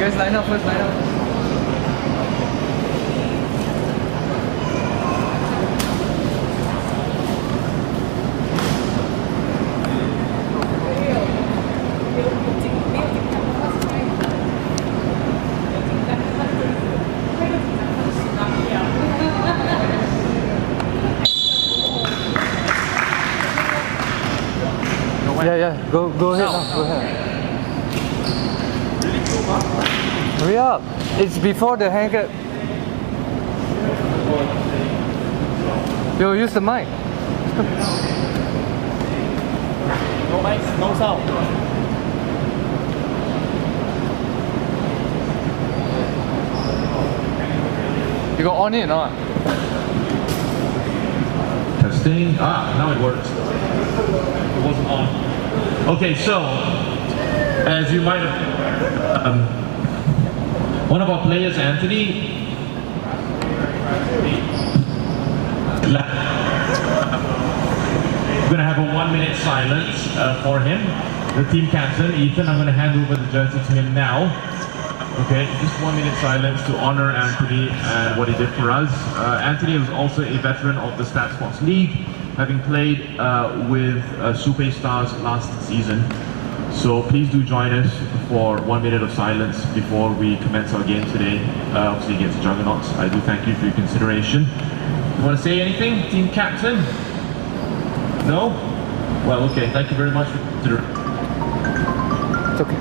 guys line up first, line up. Yeah, go ahead now, go ahead. Hurry up, it's before the haircut. Yo, use the mic. No mic, no sound. You go on it or not? Testing. Now it works. It wasn't on. Okay, so as you might have, one of our players, Anthony, we're going to have a 1-minute silence for him. The team captain, Ethan, I'm going to hand over the jersey to him now. Okay, just 1-minute silence to honor Anthony and what he did for us. Anthony was also a veteran of the StatSports League, having played with Superstars last season. So please do join us for 1 minute of silence before we commence our game today, obviously against Juggernauts. I do thank you for your consideration. You want to say anything, team captain? No? Well, okay, thank you very much for considering. It's okay.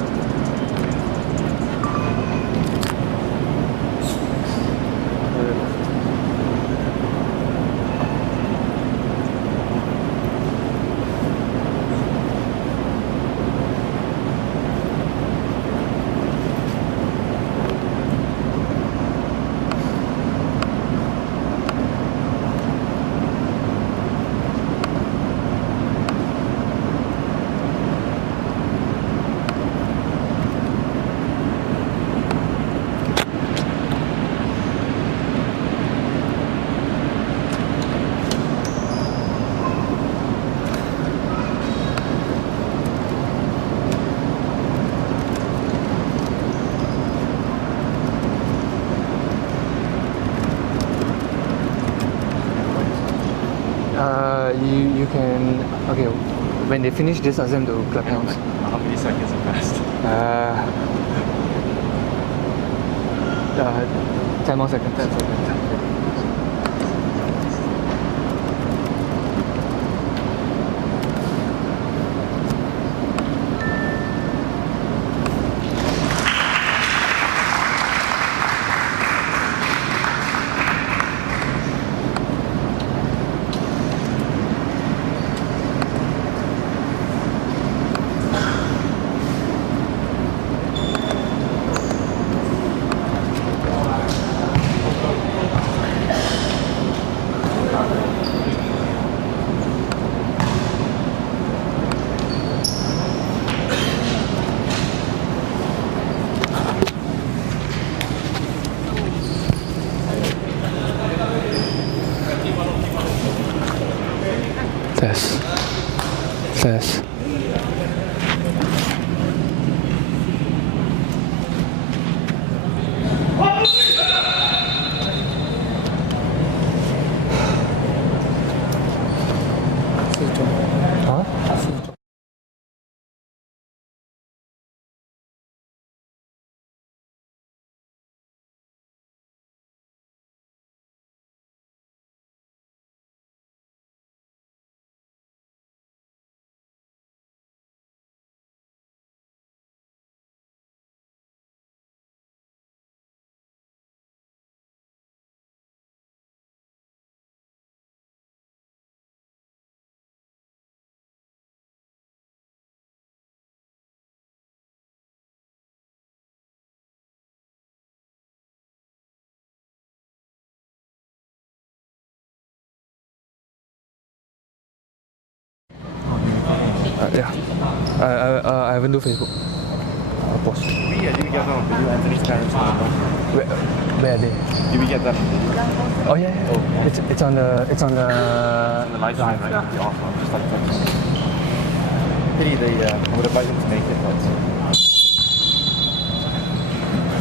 You can, okay, when they finish this, ask them to clap hands. How many seconds have passed? 10 more seconds. 10 seconds. Test. Huh? Yeah. I haven't do Facebook. I'll post. Did we get that on video? Anthony's parents on the Where are they? Did we get that on video? Oh yeah. Oh. It's on the It's on the live stream, right? Yeah. Awesome. Just like that. Pity they would have liked them to make it, but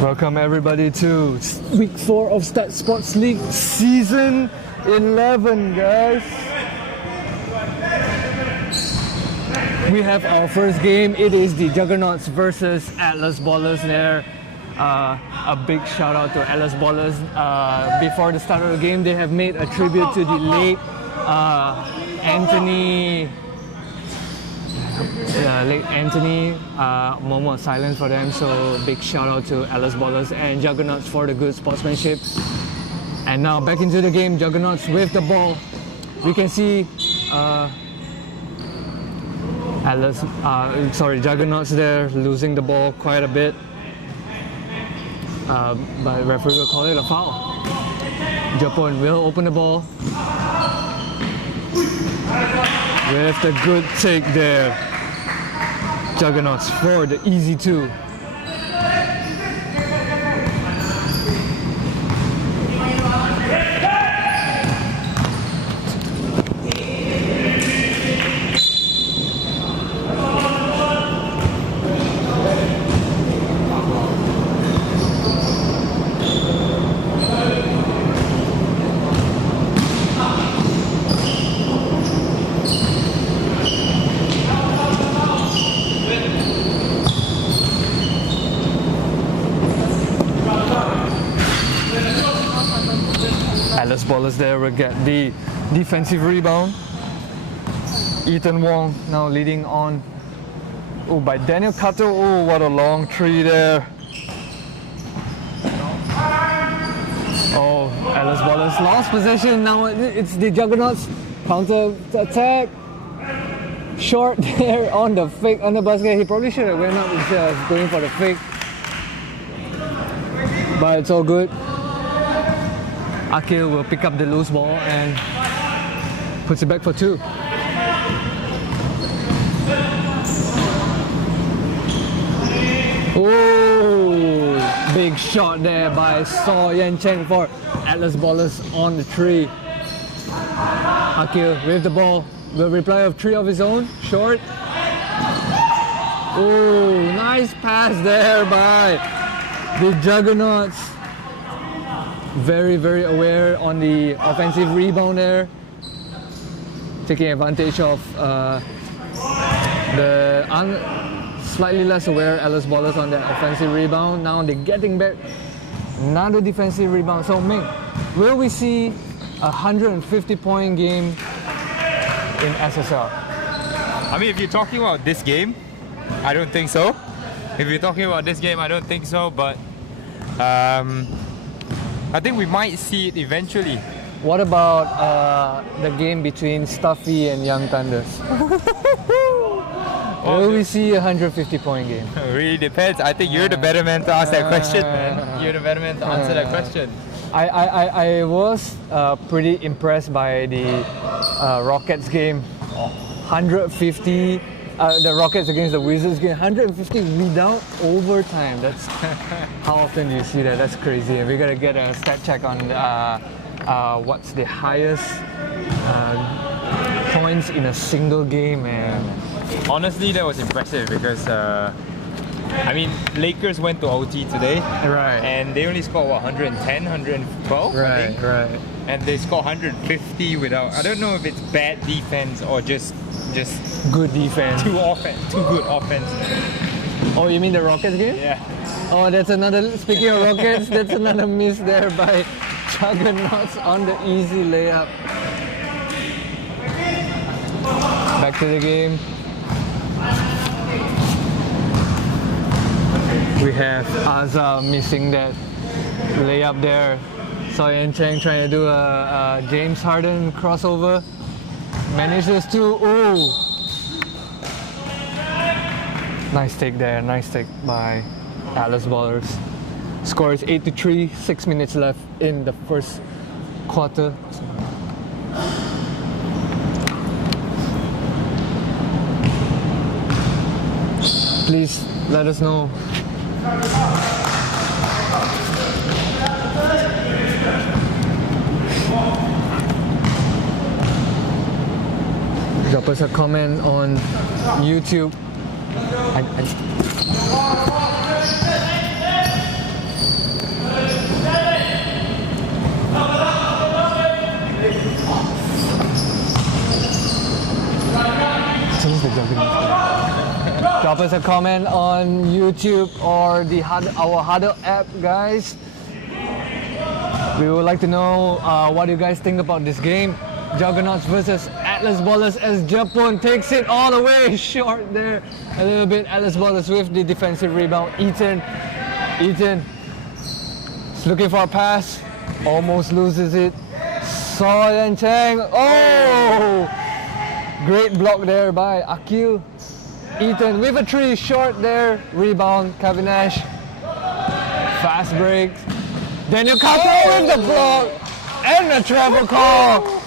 Welcome everybody to week 4 of StatSports League season 11, guys. We have our first game. It is the Juggernauts versus Atlas Ballers there. A big shout out to Atlas Ballers. Before the start of the game, they have made a tribute to the late moment of silence for them. So big shout out to Atlas Ballers and Juggernauts for the good sportsmanship. And now back into the game. Juggernauts with the ball. We can see Juggernauts there losing the ball quite a bit. But referee will call it a foul. Japan will open the ball with the good take there. Juggernauts for the easy 2. Atlas Ballers there will get the defensive rebound. Ethan Wong now leading on. Oh, by Daniel Kato. Oh, what a long three there. Oh, Atlas Ballers lost possession. Now it's the Juggernauts counter attack. Short there on the fake on the basket. He probably should have went up instead of going for the fake. But it's all good. Akil will pick up the loose ball and puts it back for 2. Oh, big shot there by Saw Yan Cheng for Atlas Ballers on the 3. Akil with the ball will reply of 3 of his own, short. Oh, nice pass there by the Juggernauts. Very, very aware on the offensive rebound there. Taking advantage of the slightly less aware Atlas Ballers on that offensive rebound. Now they're getting back another defensive rebound. So Ming, will we see a 150-point game in SSL? I mean, if you're talking about this game, I don't think so. If you're talking about this game, I don't think so, but I think we might see it eventually. What about the game between Stuffy and Young Thunders? Will we see a 150-point game? It really depends. I think you're the better man to ask that question, man. You're the better man to answer that question. I was pretty impressed by the Rockets game. 150. The Rockets against the Wizards game, 150 without overtime. That's how often do you see that? That's crazy. And we gotta get a stat check on what's the highest points in a single game. And honestly, that was impressive because I mean, Lakers went to OT today, right? And they only scored what, 110, 112, right, I think. Right. And they scored 150 without. I don't know if it's bad defense or just good defense. Too good offense. Oh, you mean the Rockets game? Yeah. Oh, that's another. Speaking of Rockets, that's another miss there by Juggernauts on the easy layup. Back to the game. We have Azza missing that layup there. So Yan Cheng trying to do a James Harden crossover. Manages to, ooh! Nice take there, nice take by Atlas Ballers. Score is 8-3, 6 minutes left in the first quarter. Please let us know. Drop us a comment on YouTube. us a comment on YouTube or our Huddle app, guys. We would like to know what you guys think about this game. Juggernauts versus Atlas Ballers as Japun takes it all the way short there. A little bit. Atlas Ballers with the defensive rebound. Ethan is looking for a pass. Almost loses it. Soyan Chang. Oh! Great block there by Akil. Ethan with a 3 short there. Rebound. Kavinash. Fast break. Daniel Kato with the block. And a travel call.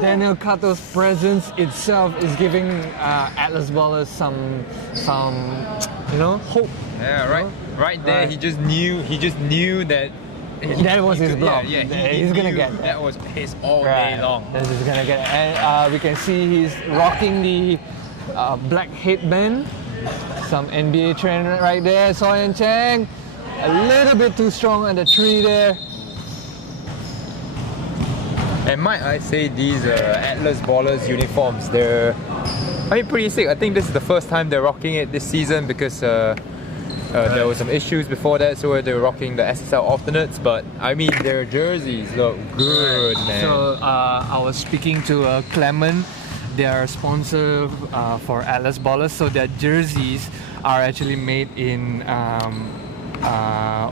Daniel Kato's presence itself is giving Atlas Ballers some hope. Yeah, right there. Right. He just knew that. That was his block. Yeah, he's gonna get that. That was his all day long. This is gonna get it. And we can see he's rocking the black headband. Some NBA trend right there. Soyan Chang, a little bit too strong on the 3 there. And might I say these Atlas Ballers uniforms, they're pretty sick. I think this is the first time they're rocking it this season because there were some issues before that, so they were rocking the SSL alternates. But I mean, their jerseys look good, man. So I was speaking to Clement. They are a sponsor for Atlas Ballers, so their jerseys are actually made in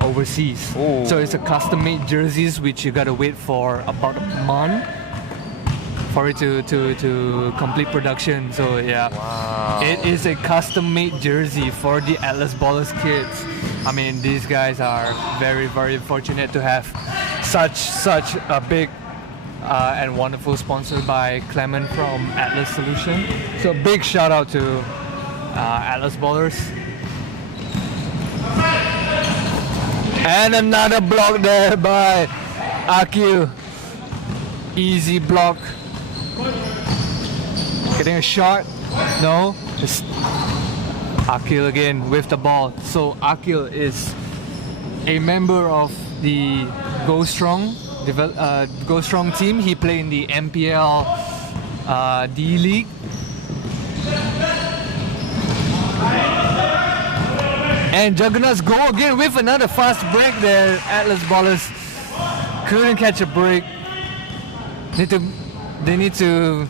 overseas. Ooh. So it's a custom-made jerseys which you gotta wait for about a month for it to complete production. So yeah, Wow. It is a custom-made jersey for the Atlas Ballers kids. I mean, these guys are very, very fortunate to have such a big and wonderful sponsor by Clement from Atlas Solution. So big shout out to Atlas Ballers. And another block there by Akil. Easy block. Getting a shot. No. Just Akil again with the ball. So Akil is a member of the Go Strong team. He played in the MPL D League. And Juggernauts go again with another fast break there. Atlas Ballers couldn't catch a break. They need to.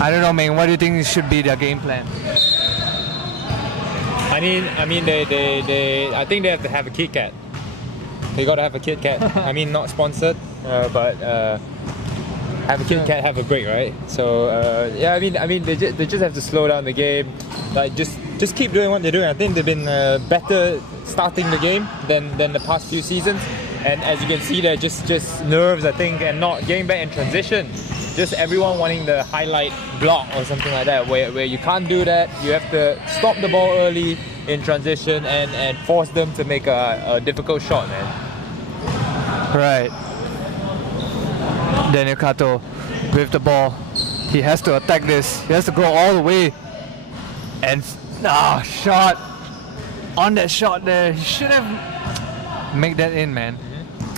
I don't know, man. What do you think should be their game plan? I mean, they. I think they have to have a Kit Kat. They gotta have a Kit Kat. I mean, not sponsored, but have a Kit Kat, have a break, right? So yeah, I mean, they just have to slow down the game. Like just keep doing what they're doing. I think they've been better starting the game than the past few seasons. And as you can see, they're just nerves, I think, and not getting back in transition. Just everyone wanting the highlight block or something like that, where you can't do that. You have to stop the ball early in transition and force them to make a difficult shot, man. Right. Daniel Kato with the ball. He has to attack this. He has to go all the way. And shot. On that shot there, he should have made that in, man.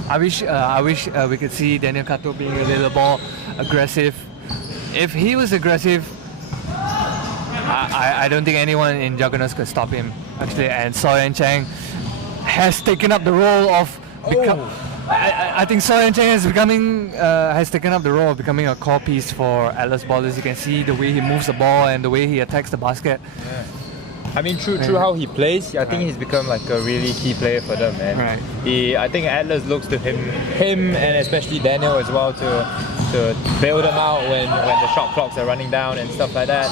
I wish we could see Daniel Kato being a little more aggressive. If he was aggressive, I don't think anyone in Juggernauts could stop him, actually. And Soyan Chang has taken up the role of I think Soyan Chang has taken up the role of becoming a core piece for Atlas Ballers. You can see the way he moves the ball and the way he attacks the basket. Yeah. I mean, through how he plays, I think he's become like a really key player for them, man. Right. I think Atlas looks to him and especially Daniel as well to bail them out when the shot clocks are running down and stuff like that.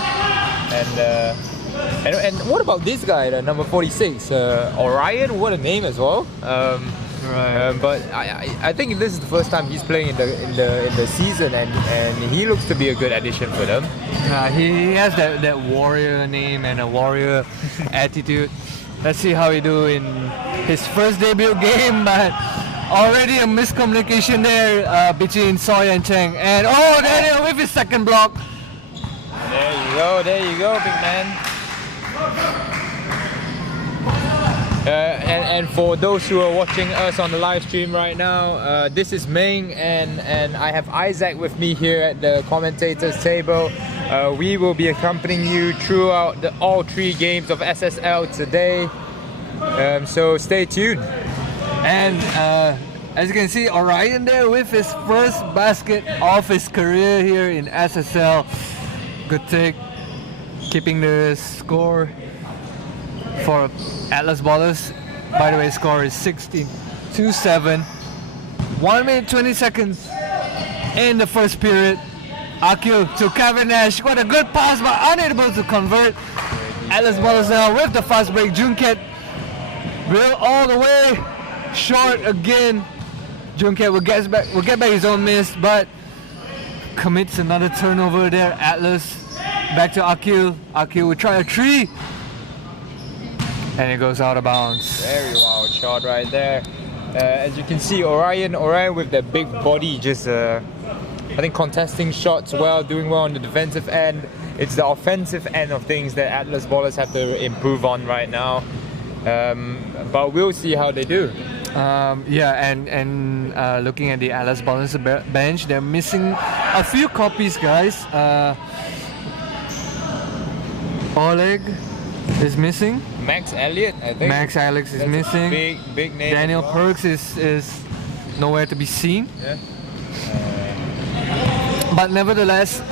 And what about this guy, the number 46, Orion? What a name as well. But I think this is the first time he's playing in the season, and he looks to be a good addition for them. He has that warrior name and a warrior attitude. Let's see how he do in his first debut game, but already a miscommunication there between Soy and Cheng. And Daniel with his second block. There you go, big man. And for those who are watching us on the live stream right now, this is Ming, and I have Isaac with me here at the commentators table. We will be accompanying you throughout all 3 games of SSL today. So stay tuned. And as you can see, Orion there with his first basket of his career here in SSL. Good take, keeping the score for Atlas Ballers. By the way, score is 16-7. 1 minute 20 seconds in the first period. Akil to Cavendish. What a good pass, but unable to convert. Atlas Ballers now with the fast break. Junket will all the way short again. Junket will get back his own miss, but commits another turnover there. Atlas back to Akil. Akil will try a 3. And it goes out of bounds. Very wild shot right there. As you can see, Orion with that big body, just I think contesting shots well, doing well on the defensive end. It's the offensive end of things that Atlas Ballers have to improve on right now. But we'll see how they do. Yeah, and looking at the Atlas Ballers bench, they're missing a few copies, guys. Oleg is missing. Max Elliott, I think. Max Alex is missing. Big name. Daniel Perks is nowhere to be seen. Yeah. But nevertheless,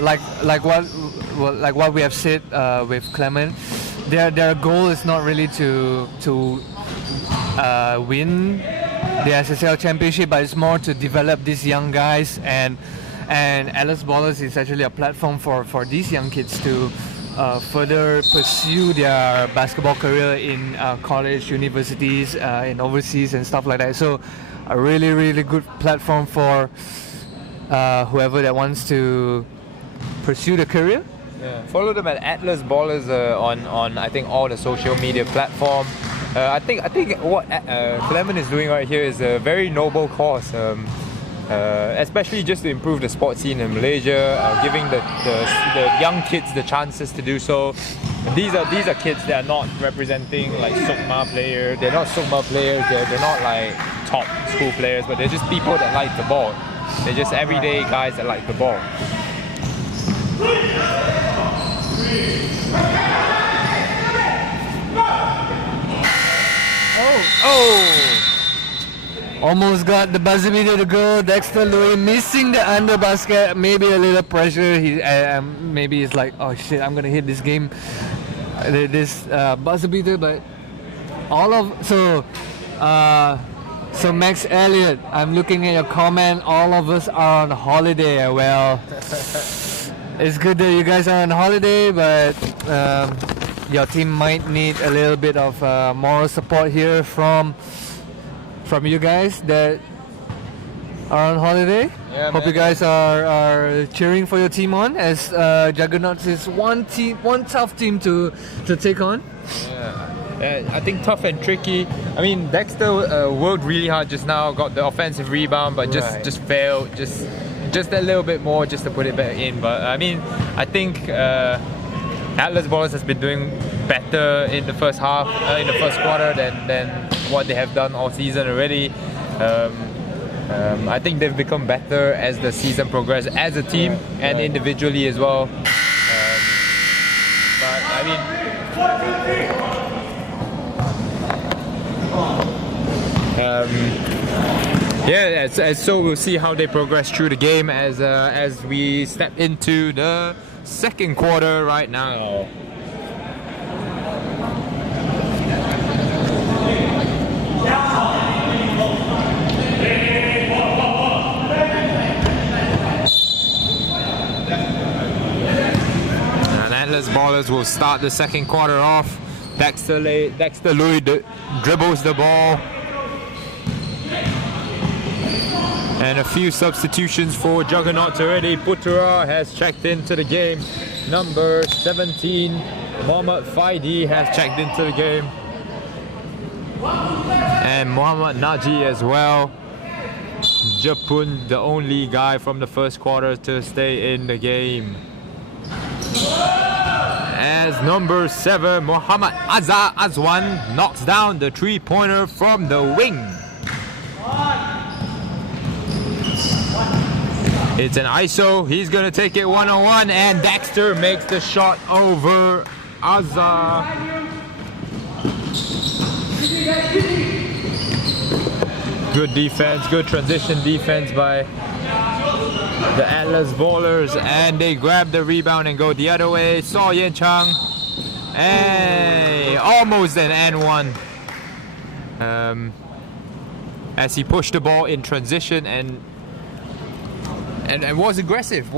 like what we have said with Clement, their goal is not really to win the SSL championship, but it's more to develop these young guys, and Atlas Ballers is actually a platform for these young kids to further pursue their basketball career in college, universities, in overseas and stuff like that. So a really good platform for whoever that wants to pursue the career. Yeah. Follow them at Atlas Ballers on I think all the social media platform. I think what Clement is doing right here is a very noble cause. Especially just to improve the sports scene in Malaysia, giving the young kids the chances to do so. These are kids that are not representing like Sukma players. They're not Sukma players. They're not like top school players, but they're just people that like the ball. They're just everyday guys that like the ball. Oh! Almost got the buzzer beater to go. Dexter Louis missing the under basket. Maybe a little pressure. Maybe it's like, oh shit, I'm gonna hit this game, this buzzer beater. But so Max Elliott, I'm looking at your comment. All of us are on holiday. Well, it's good that you guys are on holiday, but your team might need a little bit of moral support here from you guys that are on holiday. Yeah, hope man. you guys are cheering for your team on, as Juggernauts is one tough team to take on. Yeah, I think tough and tricky. I mean, Dexter worked really hard just now, got the offensive rebound, but just failed, just a little bit more just to put it back in. But I mean, I think Atlas Ballers has been doing better in the first half, in the first quarter than what they have done all season already. I think they've become better as the season progressed, as a team and individually as well. But I mean, so we'll see how they progress through the game as we step into the second quarter right now. Atlas Ballers will start the second quarter off. Dexter Louis dribbles the ball. And a few substitutions for Juggernauts already. Putra has checked into the game. Number 17, Mohammad Faidi has checked into the game. And Mohammad Naji as well. Japun, the only guy from the first quarter to stay in the game. As number 7, Muhammad Azwan knocks down the three-pointer from the wing. It's an ISO. He's gonna take it one-on-one, and Dexter makes the shot over Azza. Good defense, good transition defense by the Atlas bowlers, and they grab the rebound and go the other way. Saw Yen Chang, hey, almost an N1. As he pushed the ball in transition and was aggressive,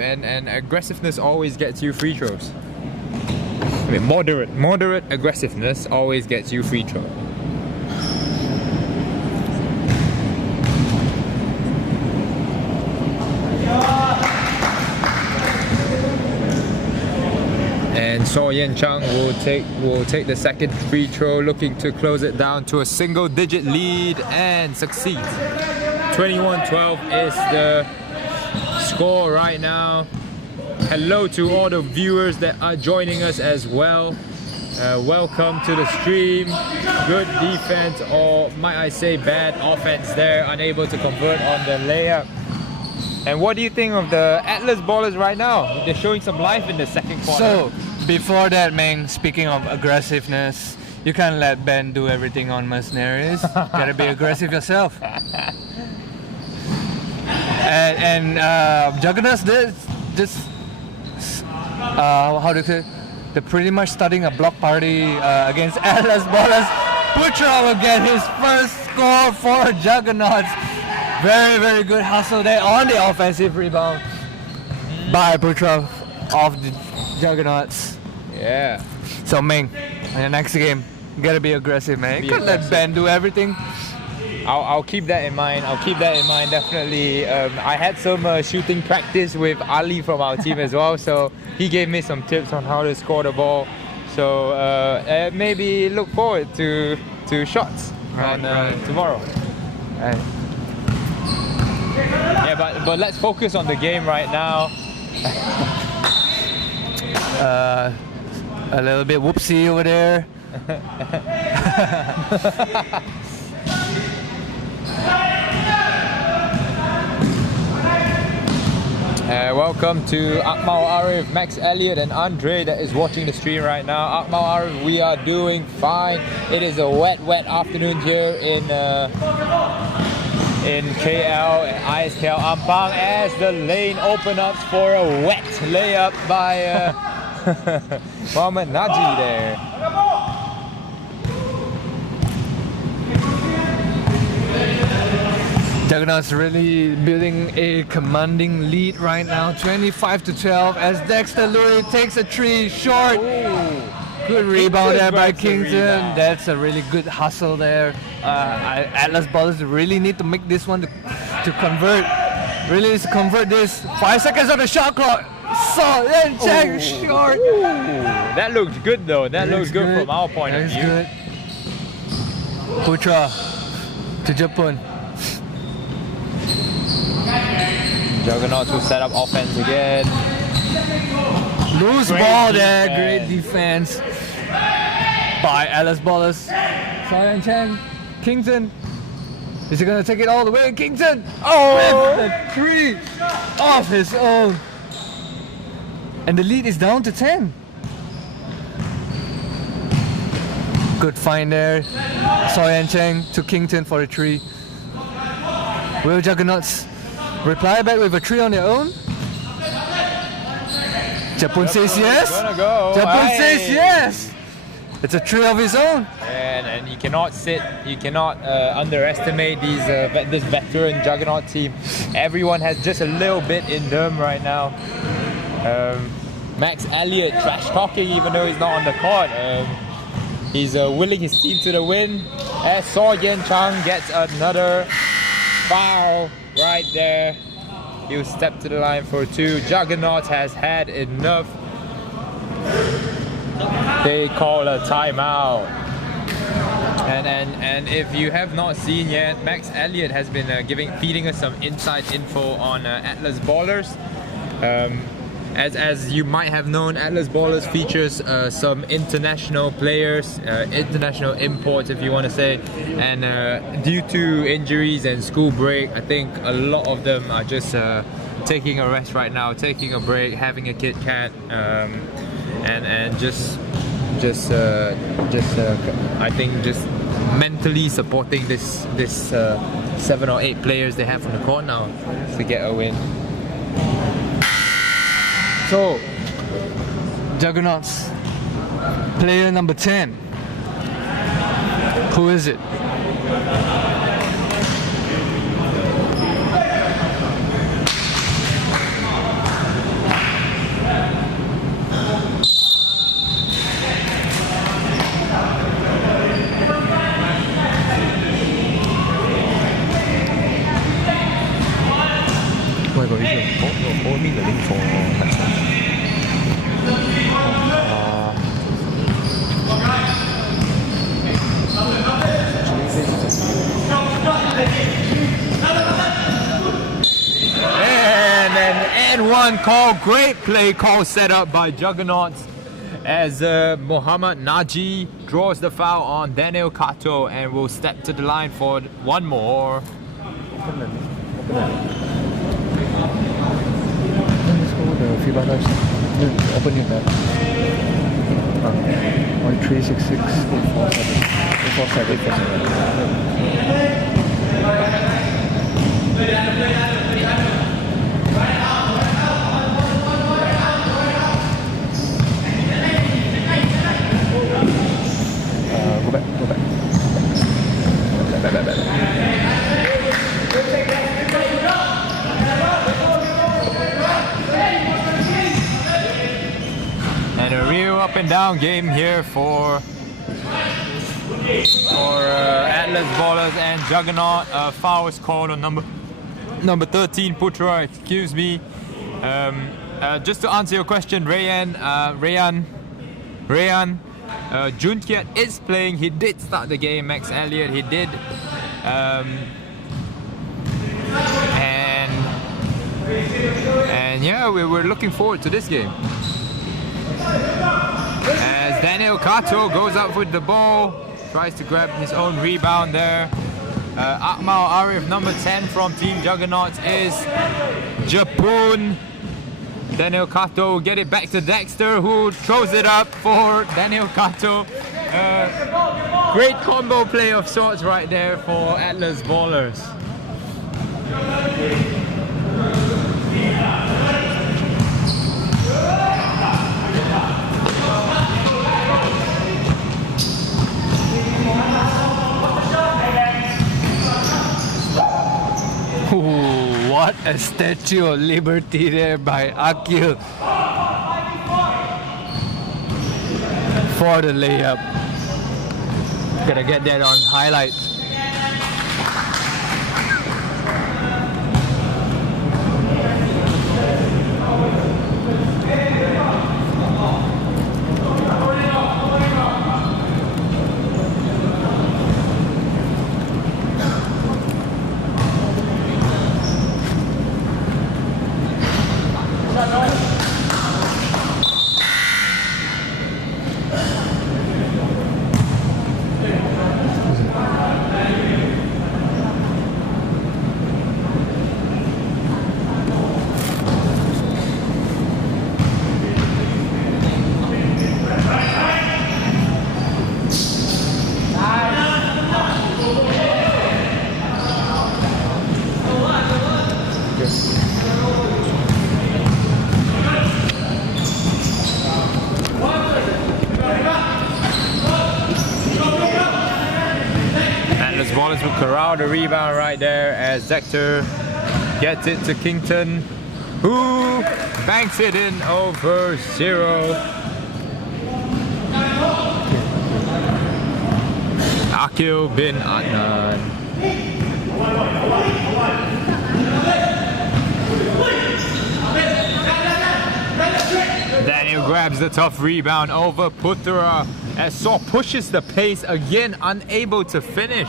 and aggressiveness always gets you free throws. I mean, moderate aggressiveness always gets you free throw. And So Yen Chang will take the second free throw, looking to close it down to a single-digit lead and succeed. 21-12 is the score right now. Hello to all the viewers that are joining us as well. Welcome to the stream. Good defense, or might I say bad offense there, unable to convert on the layup. And what do you think of the Atlas ballers right now? They're showing some life in the second quarter. So, before that, Meng, speaking of aggressiveness, you can't let Ben do everything on mercenaries. Gotta be aggressive yourself. And Juggernauts did just how do you say? They're pretty much starting a block party against Atlas ballers. Putra will get his first score for Juggernauts. Very, very good hustle there on the offensive rebound by Putra of the Juggernauts. Yeah. So Meng, in the next game, you gotta be aggressive, man. You can't let Ben do everything. I'll keep that in mind. Definitely. I had some shooting practice with Ali from our team as well, so he gave me some tips on how to score the ball. So maybe look forward to shots on tomorrow. Right. Yeah, but let's focus on the game right now. A little bit whoopsie over there. Welcome to Akmal Arif, Max Elliott and Andre that is watching the stream right now. Akmal Arif, we are doing fine. It is a wet afternoon here in KL and ISKL Ampang as the lane opens up for a wet layup by Mohammad Naji there. Juggernauts really building a commanding lead right now, 25-12 as Dexter Lurie takes a three short. Ooh. Good rebound there by Kingston. Rebound. That's a really good hustle there. Atlas ballers really need to make this one to convert. Really needs to convert this. 5 seconds on the shot clock. So then Chang short. Ooh. That looks good though. That looks good from our point of view. Good. Putra to Japun. Juggernauts will set up offense again. Loose Great ball there, defense. great defense by Atlas ballers. Soyan Chang, Kingston. Is he gonna take it all the way? Kingston! Oh! With the three off his own. And the lead is down to 10. Good find there. Soyan Chang to Kingston for a three. Will Juggernauts reply back with a three on their own? Japun says yes. Go. Japun says yes. It's a three of his own. And you cannot underestimate this veteran Juggernaut team. Everyone has just a little bit in them right now. Max Elliott trash talking even though he's not on the court. He's willing his team to the win. As Saw Yen Chang gets another foul right there. He'll step to the line for two. Juggernauts has had enough. They call a timeout. And if you have not seen yet, Max Elliott has been feeding us some inside info on Atlas ballers. as you might have known, Atlas Ballers features some international players, international imports if you want to say, and due to injuries and school break, I think a lot of them are just taking a rest right now, taking a break, having a Kit Kat, and just I think just mentally supporting this 7 or 8 players they have on the court now to get a win. So, Juggernauts, player number 10. Who is it? And one call, great play call set up by Juggernauts as Mohammad Naji draws the foul on Daniel Kato and will step to the line for one more. Open your tab. 366 Go back. And a real up and down game here for Atlas Ballers and Juggernaut. Foul is called on number 13, Putra, excuse me. Just to answer your question, Rayan, Jun Kiat is playing. He did start the game. Max Elliott, he did. And yeah, we're looking forward to this game. As Daniel Kato goes up with the ball, tries to grab his own rebound there. Akmal Arif, number 10 from Team Juggernauts, is Japan. Daniel Kato will get it back to Dexter, who throws it up for Daniel Kato. Great combo play of sorts right there for Atlas Ballers. Ooh, what a Statue of Liberty there by Akil for the layup. Gotta get that on highlights. Ballers will corral the rebound right there as Dexter gets it to Kington, who banks it in over 0. Akil bin Adnan. Daniel grabs the tough rebound over Putra as Saw pushes the pace again, unable to finish.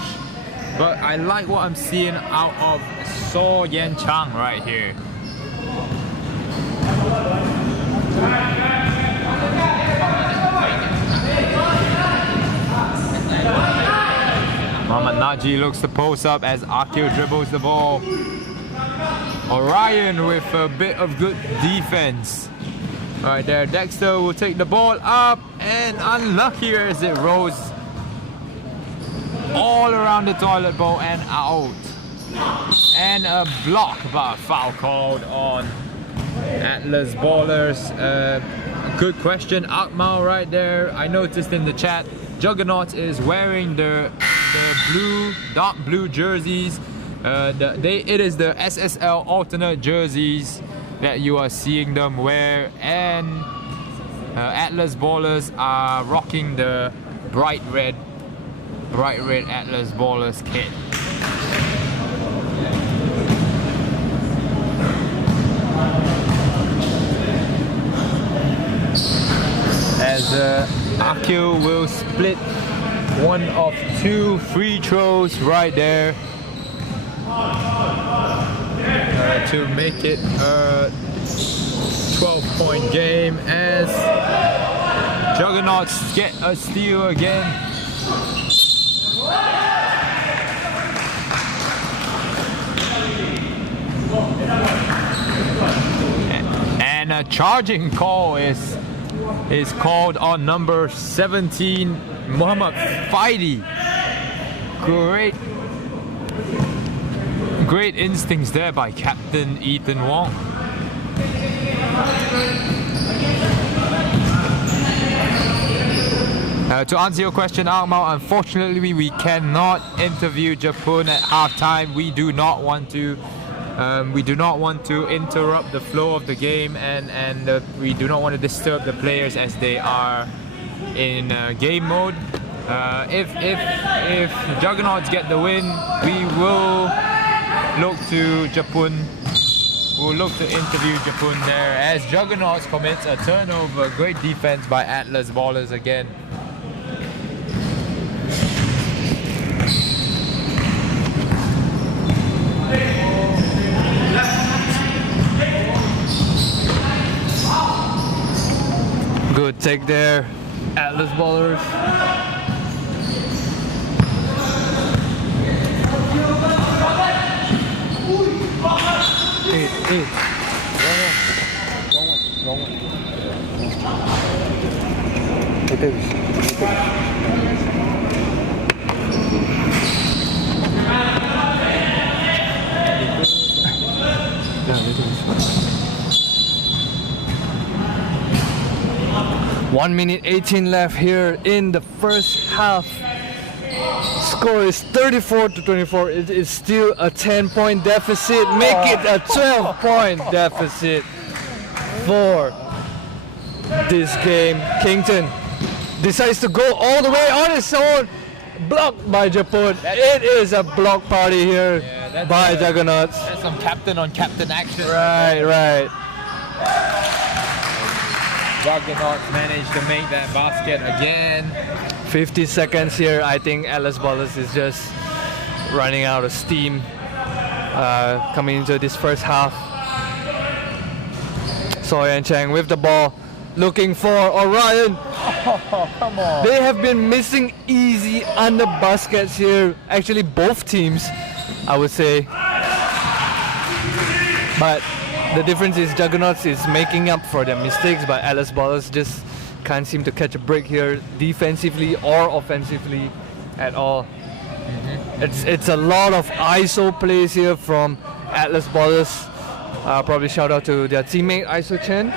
But I like what I'm seeing out of Saw Yen Chang right here. Naji looks to post up as Akil dribbles the ball. Orion with a bit of good defense. Right there, Dexter will take the ball up and unlucky as it rolls all around the toilet bowl and out. And a block, but a foul called on Atlas Ballers. Good question, Akmal right there. I noticed in the chat, Juggernauts is wearing the blue, dark blue jerseys. It is the SSL alternate jerseys that you are seeing them wear, and Atlas Ballers are rocking the bright red Atlas Ballers kit. As Akil will split one of two free throws right there to make it a 12-point game as Juggernauts get a steal again. And a charging call is called on number 17, Muhammad Faidi. Great instincts there by Captain Ethan Wong. To answer your question, Akmal, unfortunately we cannot interview Japun at halftime. We do not want to interrupt the flow of the game, and we do not want to disturb the players as they are in game mode. If the Juggernauts get the win, we will look to Japun. We'll look to interview Japun there as Juggernauts commits a turnover. Great defense by Atlas Ballers again. Good take there, Atlas Ballers. Wrong one. One minute 18 left here in the first half. Score is 34-24. It is still a 10-point deficit. Make it a 12-point deficit for this game. Kington decides to go all the way on his own. Blocked by Japun. It is a block party here by Juggernauts. That's some captain on captain action. Right. Juggernauts managed to make that basket again. 50 seconds here. I think Atlas Ballers is just running out of steam coming into this first half. Soyan Chang with the ball, looking for Orion. Oh, come on. They have been missing easy under baskets here. Actually, both teams, I would say. But the difference is Juggernauts is making up for their mistakes, but Atlas Ballers just can't seem to catch a break here defensively or offensively at all. It's a lot of ISO plays here from Atlas Ballers. Probably shout out to their teammate ISO Chen,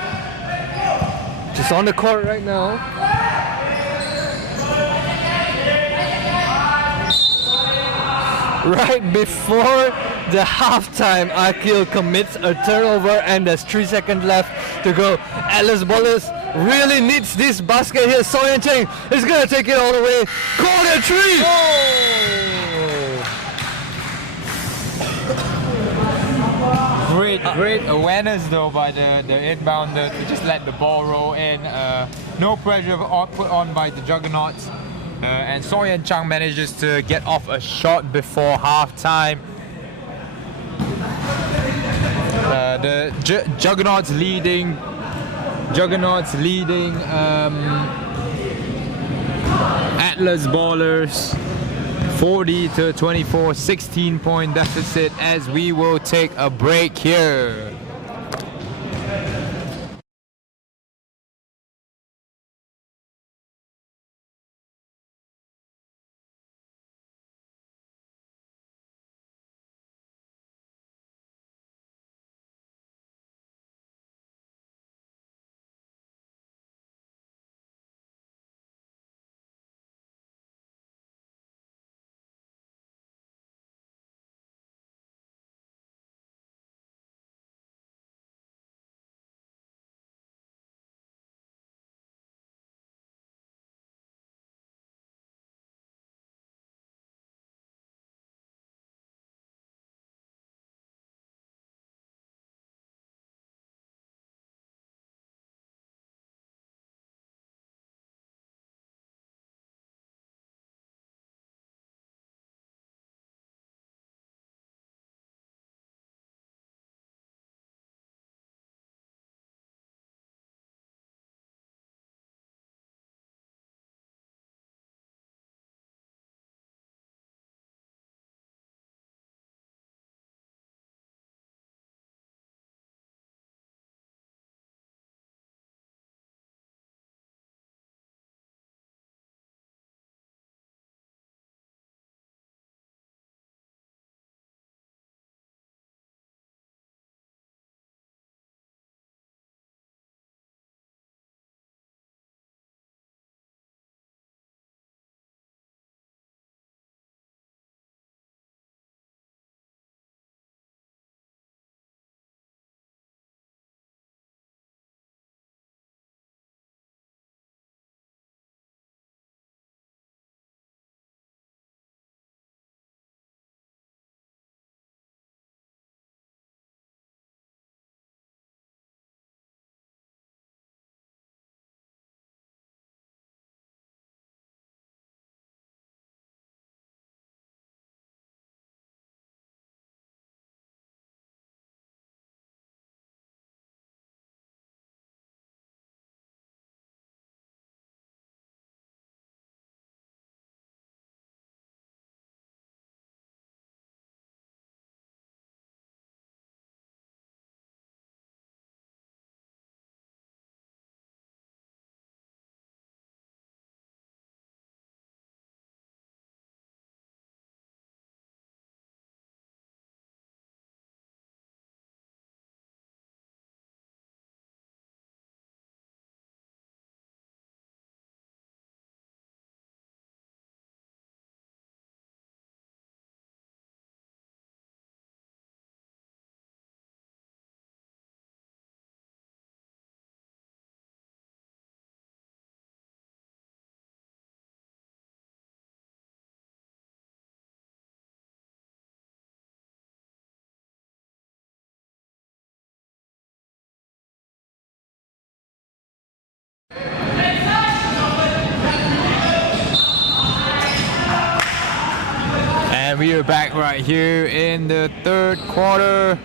just on the court right now. Right before the halftime, Akil commits a turnover and there's 3 seconds left to go. Atlas Ballers really needs this basket here. Soyan Cheng is gonna take it all the way. Corner three! Great awareness though by the inbounder to just let the ball roll in. No pressure put on by the Juggernauts. And Soyan Chang manages to get off a shot before halftime. The Juggernauts leading Atlas Ballers 40-24, 16-point deficit as we will take a break here. And we are back right here in the third quarter.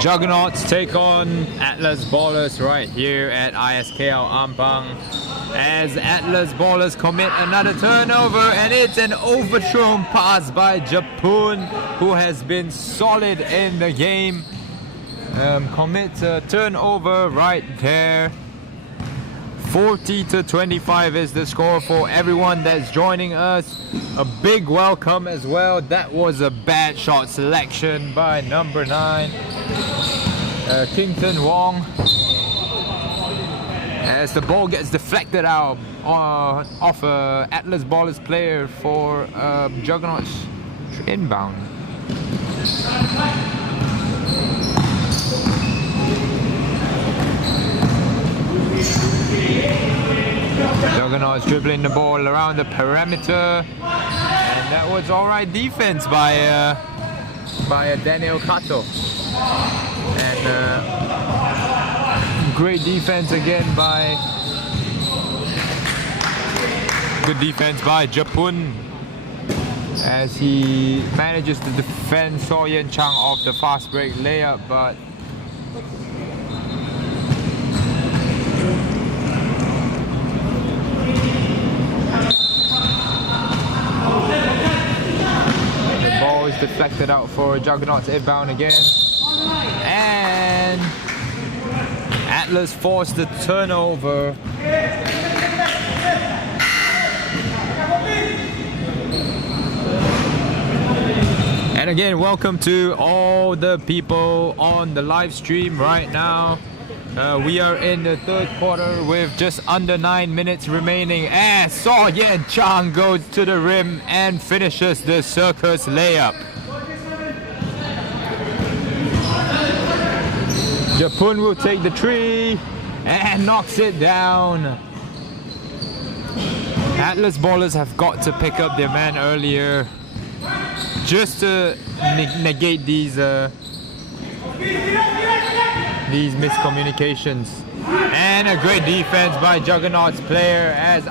Juggernauts take on Atlas Ballers right here at ISKL Ampang. As Atlas Ballers commit another turnover, and it's an overthrown pass by Japun, who has been solid in the game. Commits a turnover right there. 40-25 is the score for everyone that's joining us. A big welcome as well. That was a bad shot selection by number 9, Kington Wong. As the ball gets deflected out off a Atlas Ballers player for Juggernauts inbound. Juggernauts dribbling the ball around the perimeter, and that was alright defense by Daniel Kato, and great defense again by good defense by Japun, as he manages to defend So Yen Chang off the fast break layup, but deflected out for Juggernauts inbound again. And Atlas forced the turnover. And again, welcome to all the people on the live stream right now. We are in the third quarter with just under 9 minutes remaining as So Yen Chang goes to the rim and finishes the circus layup. Japun will take the three and knocks it down. Atlas ballers have got to pick up their man earlier just to negate these miscommunications. And a great defense by Juggernauts player as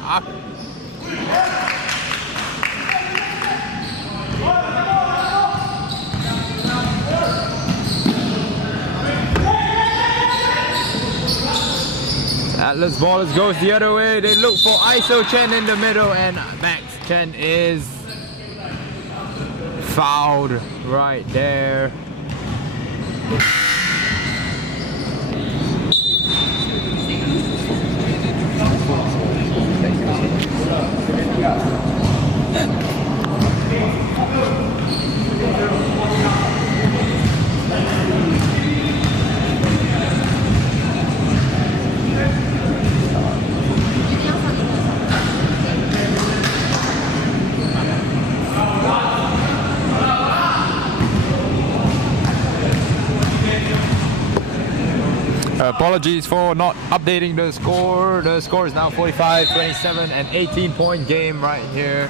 Atlas ballers goes the other way. They look for ISO Chen in the middle and Max Chen is fouled right there. Apologies for not updating the score. The score is now 45-27, an 18-point game right here.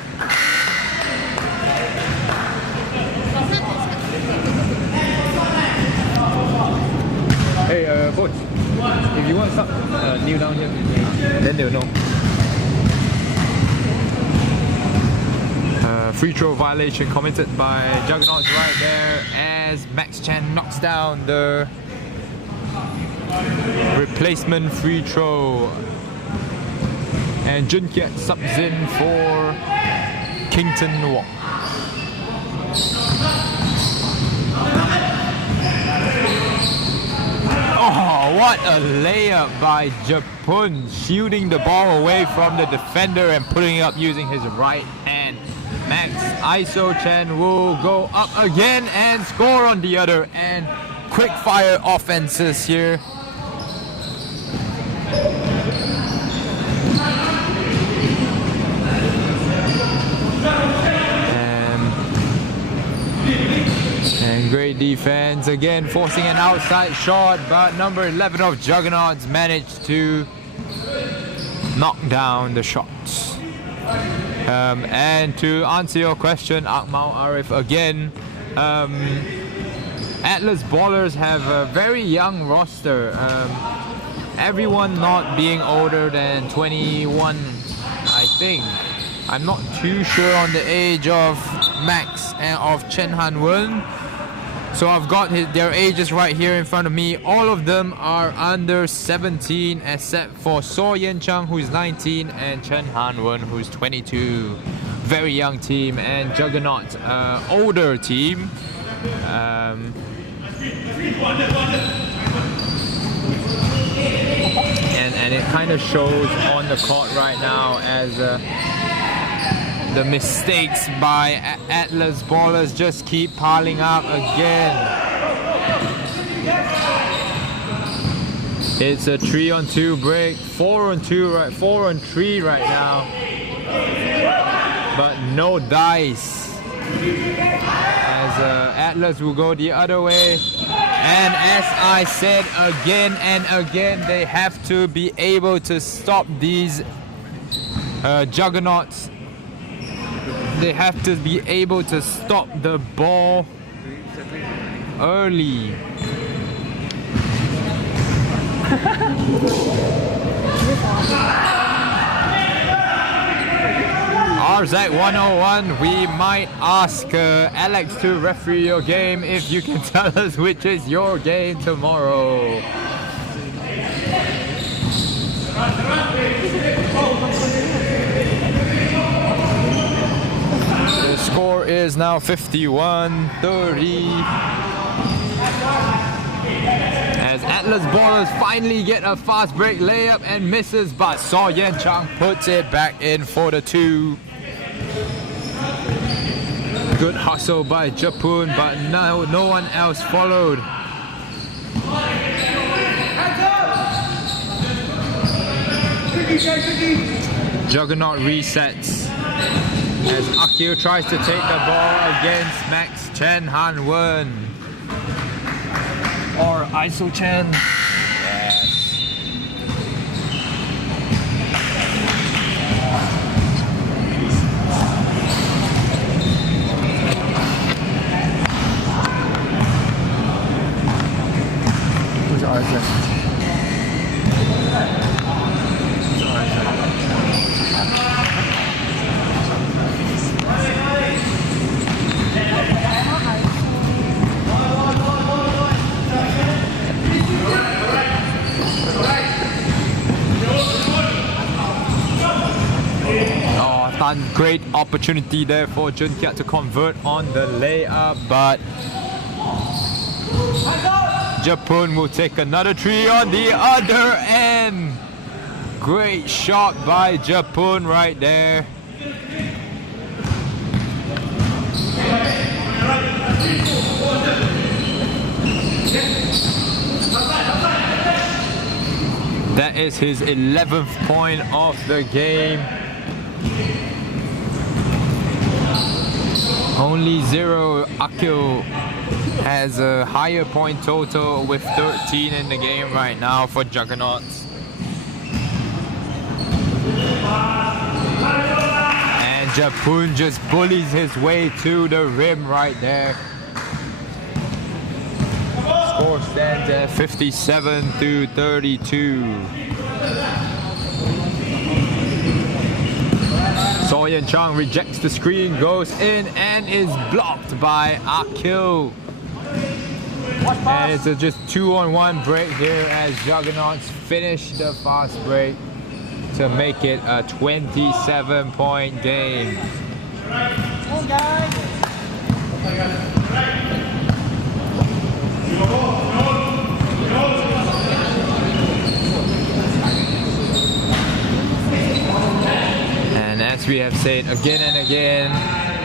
Hey, coach, if you want some, kneel down here, then they'll know. Free throw violation committed by Juggernauts right there as Max Chan knocks down the replacement free throw, and Jun Kiat subs in for Kington Wong. Oh, what a layup by Japun, shooting the ball away from the defender and putting it up using his right hand. Max ISO Chen will go up again and score on the other end. Quick fire offenses here. And great defense again, forcing an outside shot, but number 11 of Juggernauts managed to knock down the shots. And to answer your question, Akmal Arif again, Atlas ballers have a very young roster. Everyone not being older than 21, I think. I'm not too sure on the age of Max and of Chen Han Wen. So I've got their ages right here in front of me. All of them are under 17 except for So Yen Chang, who's 19, and Chen Han Wen, who's 22. Very young team, and Juggernauts, older team. And it kind of shows on the court right now as the mistakes by Atlas ballers just keep piling up again. It's a 3-on-2 break, 4-on-2, right? 4-on-3 right now, but no dice. As Atlas will go the other way. And as I said again and again, they have to be able to stop these Juggernauts. They have to be able to stop the ball early. RZAC 101, we might ask Alex to referee your game if you can tell us which is your game tomorrow. The score is now 51-30. As Atlas ballers finally get a fast break layup and misses, but Saw Yen Chang puts it back in for the 2. Good hustle by Japun, but no one else followed. Juggernaut resets as Akil tries to take the ball against Max Chen Han Wen. Or ISO Chen. Yes. Who's Isaac? Great opportunity there for Jun Kiat to convert on the layup, but Japun will take another 3 on the other end. Great shot by Japun right there. That is his 11th point of the game. Only 0. Akil has a higher point total with 13 in the game right now for Juggernauts. And Japun just bullies his way to the rim right there. Score stands at 57-32. Soyeon Chang rejects the screen, goes in and is blocked by Akil. And it's a just 2-on-1 break here as Juggernauts finish the fast break to make it a 27-point game. As we have said again and again,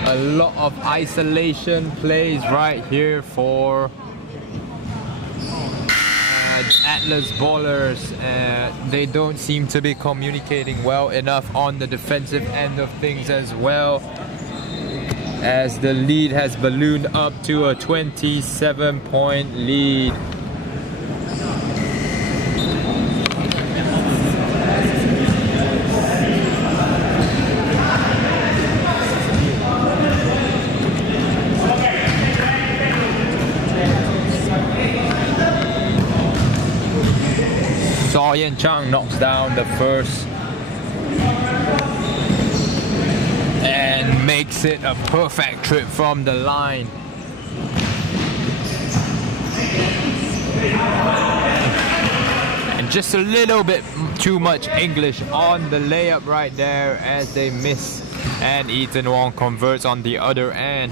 a lot of isolation plays right here for Atlas ballers. They don't seem to be communicating well enough on the defensive end of things as well, as the lead has ballooned up to a 27-point lead. Soyeon Chang knocks down the first and makes it a perfect trip from the line. And just a little bit too much English on the layup right there as they miss, and Ethan Wong converts on the other end.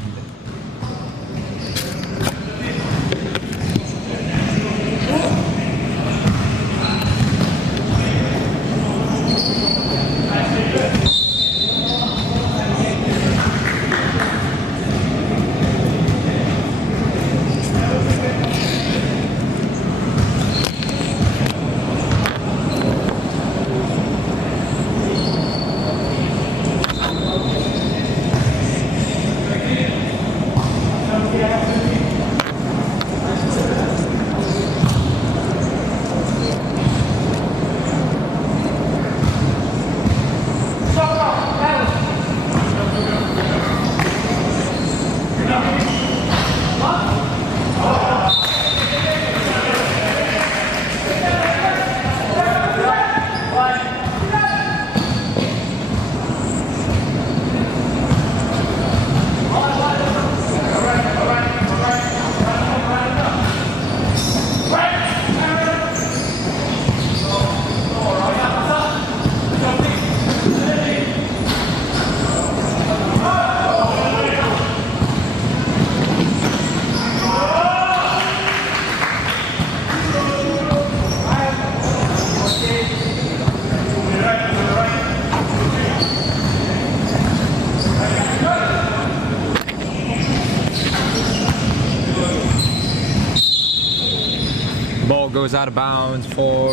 goes out of bounds for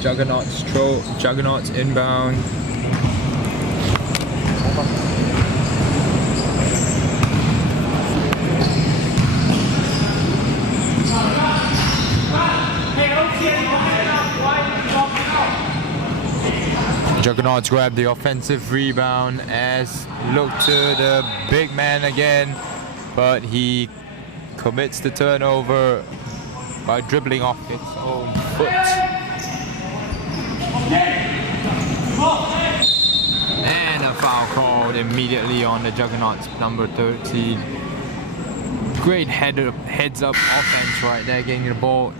Juggernauts inbound. Juggernauts grab the offensive rebound as look to the big man again, but he commits the turnover by dribbling off its own foot. And a foul called immediately on the Juggernauts, number 13. Great heads up offense right there, getting the ball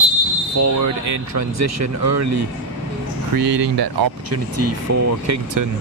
forward in transition early, creating that opportunity for Kington.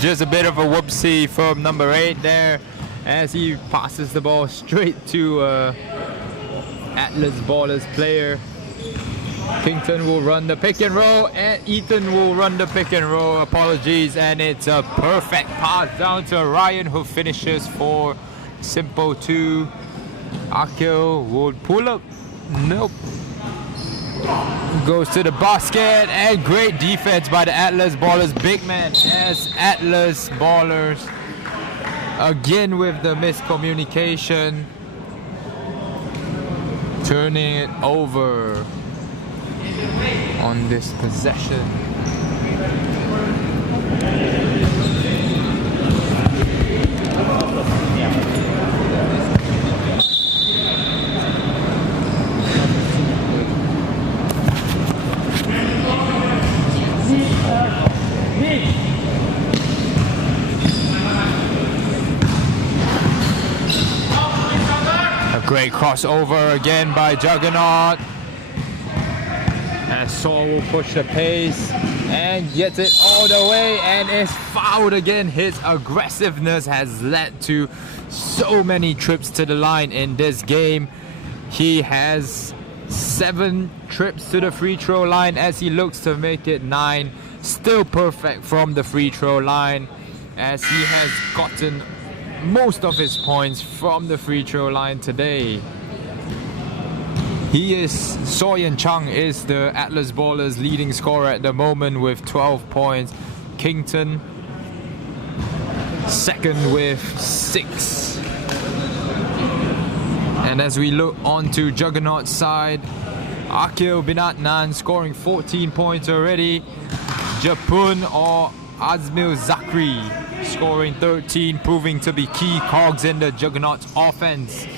Just a bit of a whoopsie from number 8 there as he passes the ball straight to Atlas Ballers player. Kington will run the pick and roll and Ethan will run the pick and roll. Apologies, and it's a perfect pass down to Ryan who finishes for simple 2. Akil would pull up. Nope. Goes to the basket, and great defense by the Atlas Ballers big man as Atlas Ballers again with the miscommunication, turning it over on this possession. Great crossover again by Juggernaut. And Saul will push the pace and gets it all the way and is fouled again. His aggressiveness has led to so many trips to the line in this game. He has 7 trips to the free throw line as he looks to make it 9. Still perfect from the free throw line as he has gotten most of his points from the free throw line today. Soyan Chung is the Atlas Ballers leading scorer at the moment with 12 points. Kington second with 6. And as we look onto Juggernaut's side, Akil Binatnan scoring 14 points already. Japun or Azmil Zakri scoring 13, proving to be key cogs in the Juggernauts offense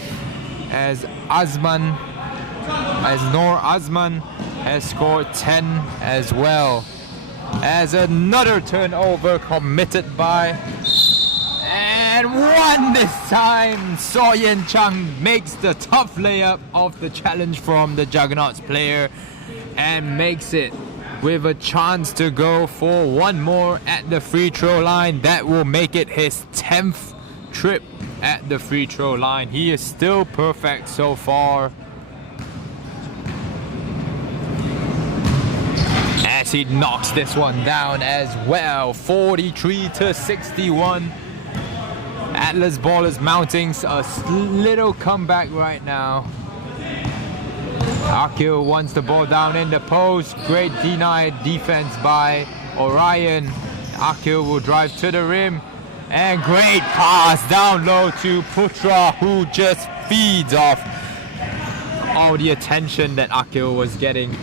as Noor Azman has scored 10 as well. As another turnover committed by, and one this time, Soyen Chung makes the tough layup of the challenge from the Juggernauts player and makes it with a chance to go for one more at the free throw line. That will make it his 10th trip at the free throw line. He is still perfect so far. As he knocks this one down as well, 43-61. Atlas Ballers mounting a little comeback right now. Akil wants the ball down in the post. Great denied defense by Orion. Akil will drive to the rim. And great pass down low to Putra, who just feeds off all the attention that Akil was getting.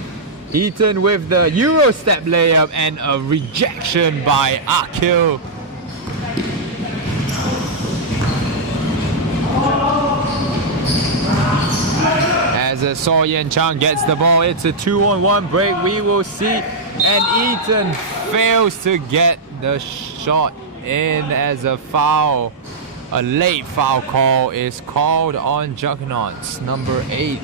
Ethan with the Euro step layup and a rejection by Akil. As Soyen Chang gets the ball, it's a 2-on-1 break, we will see. And Ethan fails to get the shot in as a foul. A late foul call is called on Juggernauts, number 8.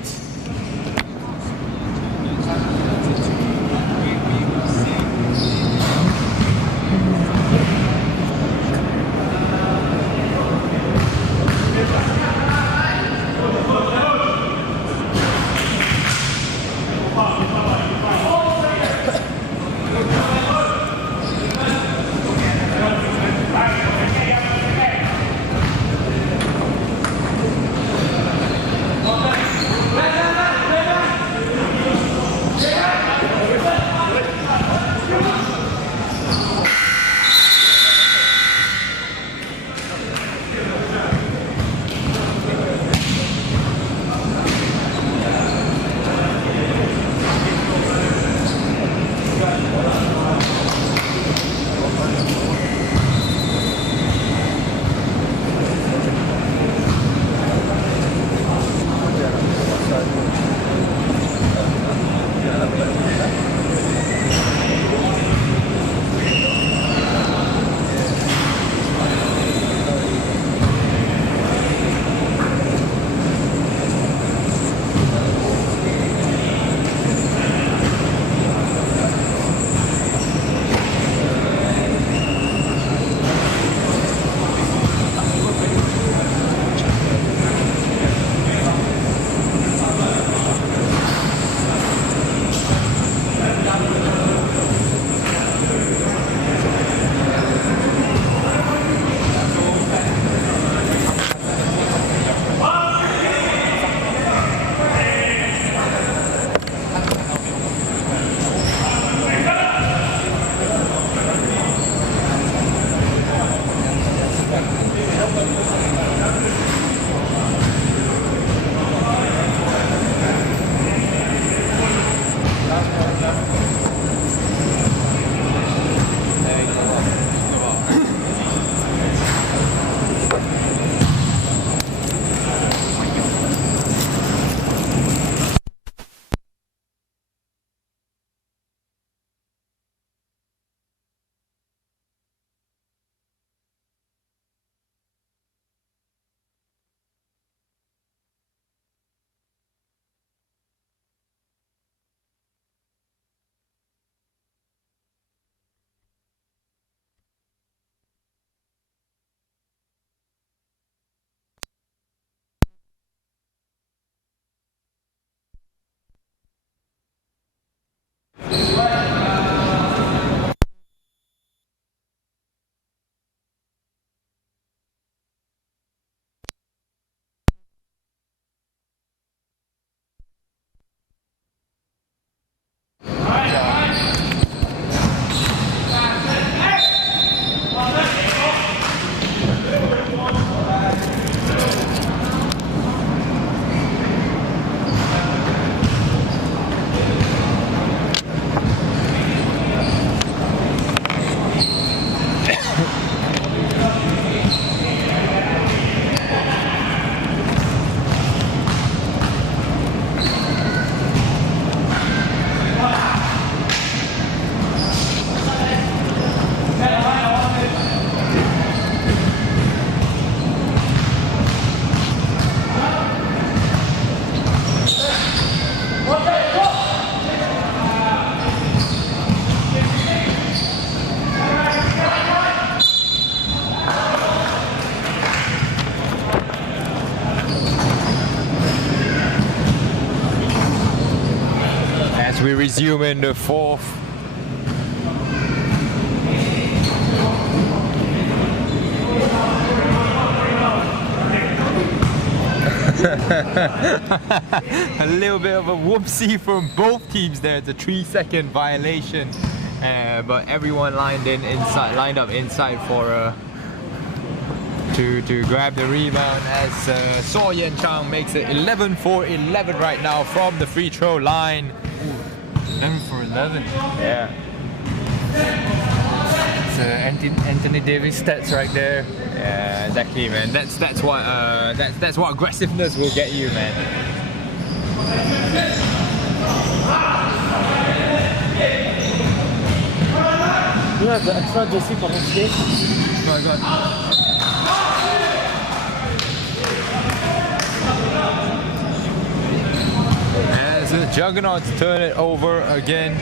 We resume in the fourth. A little bit of a whoopsie from both teams there. It's a 3-second violation, but everyone lined up inside for to grab the rebound as So Yen Chang makes it 11 for 11 right now from the free throw line. 11 for 11. Yeah. It's Anthony Davis stats right there. Yeah, exactly, man. That's what aggressiveness will get you, man. You have the extra jersey for next game? Oh my god. As the Juggernauts turn it over again.